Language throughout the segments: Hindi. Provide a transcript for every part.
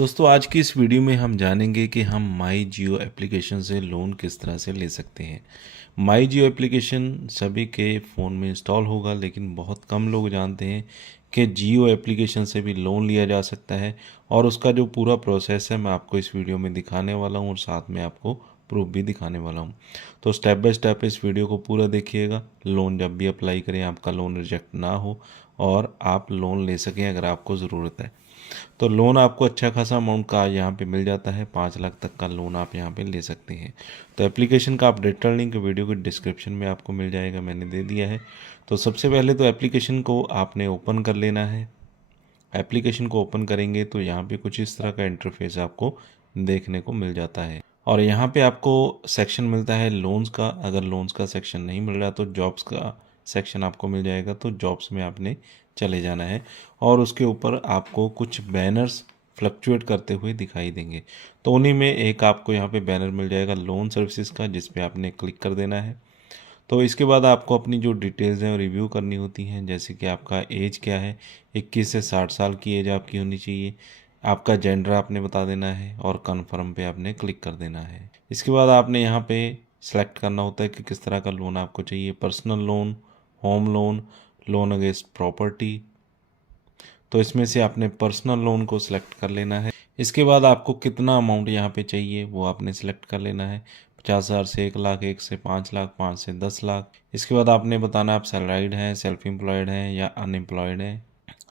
दोस्तों आज की इस वीडियो में हम जानेंगे कि हम माई जियो एप्लीकेशन से लोन किस तरह से ले सकते हैं। माई जियो एप्लीकेशन सभी के फ़ोन में इंस्टॉल होगा, लेकिन बहुत कम लोग जानते हैं कि जियो एप्लीकेशन से भी लोन लिया जा सकता है। और उसका जो पूरा प्रोसेस है मैं आपको इस वीडियो में दिखाने वाला हूँ और साथ में आपको प्रूफ भी दिखाने वाला हूँ। तो स्टेप बाय स्टेप इस वीडियो को पूरा देखिएगा। लोन जब भी अप्लाई करें आपका लोन रिजेक्ट ना हो और आप लोन ले सकें अगर आपको ज़रूरत है। तो लोन आपको अच्छा खासा अमाउंट का यहाँ पे मिल जाता है। 5 लाख तक का लोन आप यहाँ पे ले सकते हैं। तो एप्लीकेशन का आप डिटेल लिंक वीडियो के डिस्क्रिप्शन में आपको मिल जाएगा, मैंने दे दिया है। तो सबसे पहले तो एप्लीकेशन को आपने ओपन कर लेना है। एप्लीकेशन को ओपन करेंगे तो यहाँ पे कुछ इस तरह का इंटरफेस आपको देखने को मिल जाता है। और यहाँ पे आपको सेक्शन मिलता है लोन्स का। अगर लोन्स का सेक्शन नहीं मिल रहा तो जॉब्स का सेक्शन आपको मिल जाएगा। तो जॉब्स में आपने चले जाना है और उसके ऊपर आपको कुछ बैनर्स फ्लक्चुएट करते हुए दिखाई देंगे। तो उन्हीं में एक आपको यहाँ पे बैनर मिल जाएगा लोन सर्विसेज का, जिस पे आपने क्लिक कर देना है। तो इसके बाद आपको अपनी जो डिटेल्स हैं वो रिव्यू करनी होती हैं, जैसे कि आपका एज क्या है। 21 से 60 साल की एज आपकी होनी चाहिए। आपका जेंडर आपने बता देना है और कन्फर्म पे आपने क्लिक कर देना है। इसके बाद आपने यहाँ पे सेलेक्ट करना होता है कि किस तरह का लोन आपको चाहिए। Personal loan, home loan, loan against property. तो इसमें से आपने पर्सनल लोन को सिलेक्ट कर लेना है। इसके बाद आपको कितना अमाउंट यहाँ पे चाहिए वो आपने सिलेक्ट कर लेना है। 50,000 से 1 लाख, 1 से 5 लाख, 5 से 10 लाख। इसके बाद आपने बताना आप सैलराइड हैं, सेल्फ एम्प्लॉयड हैं या अनएम्प्लॉयड हैं।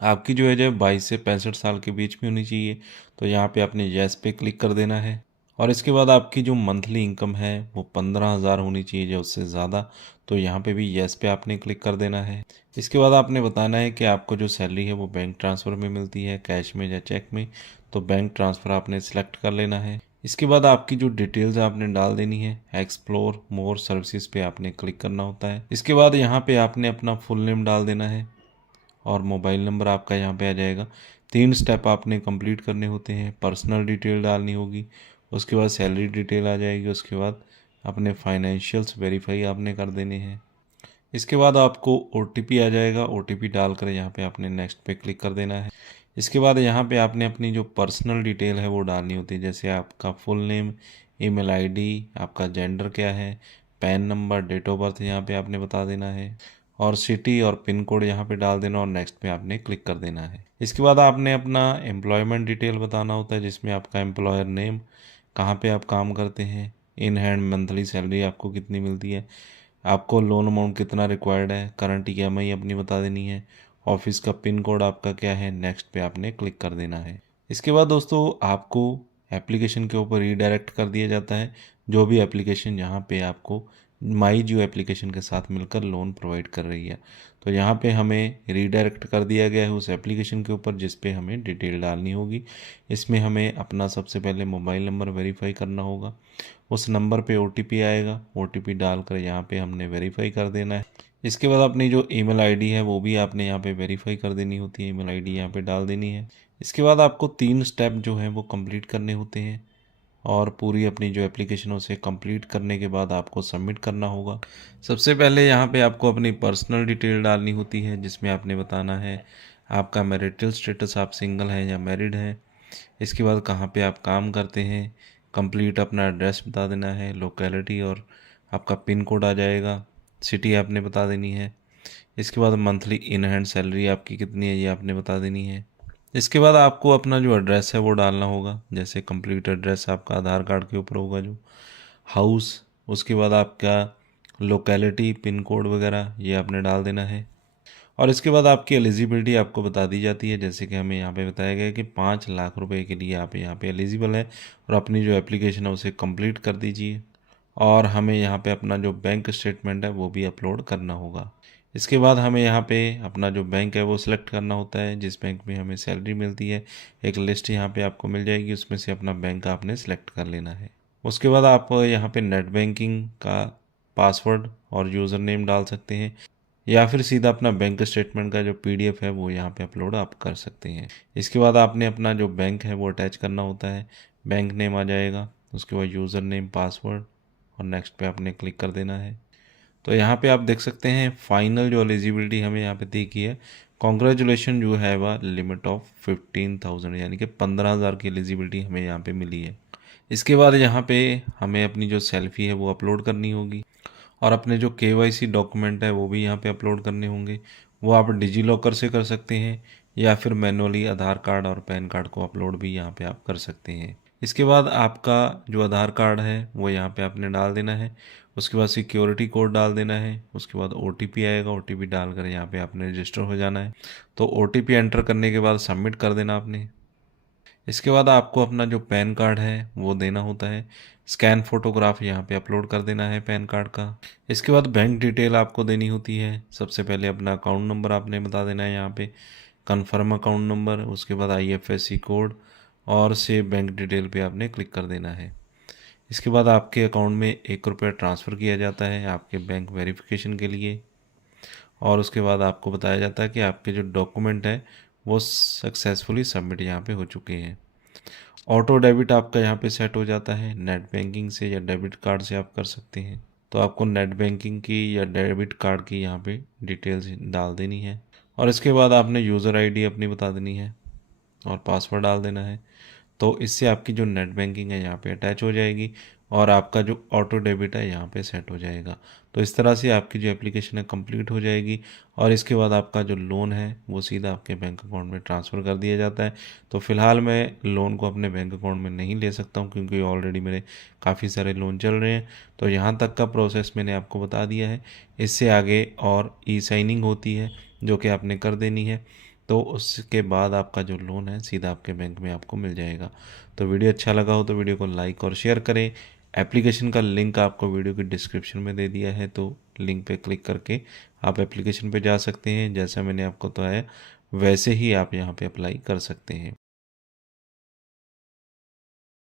आपकी जो एज है 22 से 65 साल के बीच में होनी चाहिए। तो यहाँ पे आपने येस पे क्लिक कर देना है। और इसके बाद आपकी जो मंथली इनकम है वो 15,000 होनी चाहिए या उससे ज़्यादा। तो यहाँ पे भी येस पे आपने क्लिक कर देना है। इसके बाद आपने बताना है कि आपको जो सैलरी है वो बैंक ट्रांसफ़र में मिलती है, कैश में या चेक में। तो बैंक ट्रांसफ़र आपने सेलेक्ट कर लेना है। इसके बाद आपकी जो डिटेल्स आपने डाल देनी है। एक्सप्लोर मोर सर्विसेज पे आपने क्लिक करना होता है। इसके बाद यहाँ पे आपने अपना फुल नेम डाल देना है और मोबाइल नंबर आपका यहाँ पे आ जाएगा। 3 स्टेप आपने कंप्लीट करने होते हैं। पर्सनल डिटेल डालनी होगी, उसके बाद सैलरी डिटेल आ जाएगी, उसके बाद अपने फाइनेंशियल्स वेरीफाई आपने कर देने हैं। इसके बाद आपको OTP आ जाएगा। OTP डालकर यहाँ पे आपने नेक्स्ट पे क्लिक कर देना है। इसके बाद यहाँ पे आपने अपनी जो पर्सनल डिटेल है वो डालनी होती है, जैसे आपका फुल नेम, ईमेल आईडी, आपका जेंडर क्या है, PAN number, date of birth यहाँ पे आपने बता देना है और सिटी और पिन कोड यहाँ पे डाल देना और नेक्स्ट पे आपने क्लिक कर देना है। इसके बाद आपने अपना एम्प्लॉयमेंट डिटेल बताना होता है, जिसमें आपका एम्प्लॉयर नेम, कहाँ पे आप काम करते हैं, इन हैंड मंथली सैलरी आपको कितनी मिलती है, आपको लोन अमाउंट कितना रिक्वायर्ड है, करंट EMI अपनी बता देनी है, ऑफिस का पिन कोड आपका क्या है, नेक्स्ट पे आपने क्लिक कर देना है। इसके बाद दोस्तों आपको एप्लीकेशन के ऊपर रीडायरेक्ट कर दिया जाता है। जो भी एप्लीकेशन यहाँ पे आपको माई जियो एप्लीकेशन के साथ मिलकर लोन प्रोवाइड कर रही है। तो यहाँ पे हमें रीडायरेक्ट कर दिया गया है उस एप्लीकेशन के ऊपर, जिस पे हमें डिटेल डालनी होगी। इसमें हमें अपना सबसे पहले मोबाइल नंबर वेरीफाई करना होगा। उस नंबर पे OTP आएगा। OTP डालकर यहाँ पे हमने वेरीफाई कर देना है। इसके बाद अपनी जो ईमेल आईडी है वो भी आपने यहाँ पे वेरीफाई कर देनी होती है। ईमेल आईडी यहाँ पे डाल देनी है। इसके बाद आपको 3 स्टेप जो हैं वो कंप्लीट करने होते हैं और पूरी अपनी जो एप्लीकेशन है उसे कंप्लीट करने के बाद आपको सबमिट करना होगा। सबसे पहले यहाँ पे आपको अपनी पर्सनल डिटेल डालनी होती है, जिसमें आपने बताना है आपका मैरिटल स्टेटस, आप सिंगल हैं या मैरिड हैं। इसके बाद कहाँ पे आप काम करते हैं, कंप्लीट अपना एड्रेस बता देना है, लोकेलिटी और आपका पिन कोड आ जाएगा, सिटी आपने बता देनी है। इसके बाद मंथली इन हैंड सैलरी आपकी कितनी है ये आपने बता देनी है। इसके बाद आपको अपना जो एड्रेस है वो डालना होगा, जैसे कंप्लीट एड्रेस आपका आधार कार्ड के ऊपर होगा जो हाउस, उसके बाद आपका लोकेलिटी, पिन कोड वगैरह ये आपने डाल देना है। और इसके बाद आपकी एलिजिबिलिटी आपको बता दी जाती है, जैसे कि हमें यहाँ पे बताया गया है कि 5 लाख रुपए के लिए आप यहाँ पे एलिजिबल है और अपनी जो एप्लीकेशन है उसे कंप्लीट कर दीजिए। और हमें यहाँ पे अपना जो बैंक स्टेटमेंट है वो भी अपलोड करना होगा। इसके बाद हमें यहाँ पे अपना जो बैंक है वो सिलेक्ट करना होता है, जिस बैंक में हमें सैलरी मिलती है। एक लिस्ट यहाँ पे आपको मिल जाएगी, उसमें से अपना बैंक आपने सेलेक्ट कर लेना है। उसके बाद आप यहाँ पे नेट बैंकिंग का पासवर्ड और यूज़र नेम डाल सकते हैं या फिर सीधा अपना बैंक स्टेटमेंट का जो PDF है वो यहाँ पे अपलोड आप कर सकते हैं। इसके बाद आपने अपना जो बैंक है वो अटैच करना होता है। बैंक नेम आ जाएगा, उसके बाद यूज़र नेम, पासवर्ड और नेक्स्ट पे आपने क्लिक कर देना है। तो यहाँ पे आप देख सकते हैं फाइनल जो एलिजिबिलिटी हमें यहाँ पे देखी है congratulation, you have a limit of 15,000, यानी कि 15,000 की एलिजिबिलिटी हमें यहाँ पे मिली है। इसके बाद यहाँ पे हमें अपनी जो सेल्फ़ी है वो अपलोड करनी होगी और अपने जो केवाईसी डॉक्यूमेंट है वो भी यहाँ पे अपलोड करने होंगे। वो आप डिजी लॉकर से कर सकते हैं या फिर मैनुअली आधार कार्ड और पैन कार्ड को अपलोड भी यहाँ पे आप कर सकते हैं। इसके बाद आपका जो आधार कार्ड है वो यहाँ पे आपने डाल देना है। उसके बाद सिक्योरिटी कोड डाल देना है। उसके बाद ओटीपी आएगा, ओटीपी डालकर यहाँ पे आपने रजिस्टर हो जाना है। तो ओटीपी एंटर करने के बाद सबमिट कर देना आपने। इसके बाद आपको अपना जो पैन कार्ड है वो देना होता है। स्कैन फोटोग्राफ यहाँ पे अपलोड कर देना है पैन कार्ड का। इसके बाद बैंक डिटेल आपको देनी होती है। सबसे पहले अपना अकाउंट नंबर आपने बता देना है यहाँ पे, कन्फर्म अकाउंट नंबर, उसके बाद आईएफएससी कोड और सेव बैंक डिटेल पे आपने क्लिक कर देना है। इसके बाद आपके अकाउंट में 1 रुपया ट्रांसफ़र किया जाता है आपके बैंक वेरिफिकेशन के लिए और उसके बाद आपको बताया जाता है कि आपके जो डॉक्यूमेंट है वो सक्सेसफुली सबमिट यहाँ पे हो चुके हैं। ऑटो डेबिट आपका यहाँ पे सेट हो जाता है। नेट बैंकिंग से या डेबिट कार्ड से आप कर सकते हैं। तो आपको नेट बैंकिंग की या डेबिट कार्ड की यहाँ पे डिटेल्स डाल देनी है और इसके बाद आपने यूज़र आईडी अपनी बता देनी है और पासवर्ड डाल देना है। तो इससे आपकी जो नेट बैंकिंग है यहाँ पे अटैच हो जाएगी और आपका जो ऑटो डेबिट है यहाँ पे सेट हो जाएगा। तो इस तरह से आपकी जो एप्लीकेशन है कंप्लीट हो जाएगी और इसके बाद आपका जो लोन है वो सीधा आपके बैंक अकाउंट में ट्रांसफ़र कर दिया जाता है। तो फ़िलहाल मैं लोन को अपने बैंक अकाउंट में नहीं ले सकता हूँ क्योंकि ऑलरेडी मेरे काफ़ी सारे लोन चल रहे हैं। तो यहाँ तक का प्रोसेस मैंने आपको बता दिया है। इससे आगे और ई साइनिंग होती है जो कि आपने कर देनी है। तो उसके बाद आपका जो लोन है सीधा आपके बैंक में आपको मिल जाएगा। तो वीडियो अच्छा लगा हो तो वीडियो को लाइक और शेयर करें। एप्लीकेशन का लिंक आपको वीडियो की डिस्क्रिप्शन में दे दिया है, तो लिंक पे क्लिक करके आप एप्लीकेशन पे जा सकते हैं। जैसा मैंने आपको बताया वैसे ही आप यहाँ पे अप्लाई कर सकते हैं।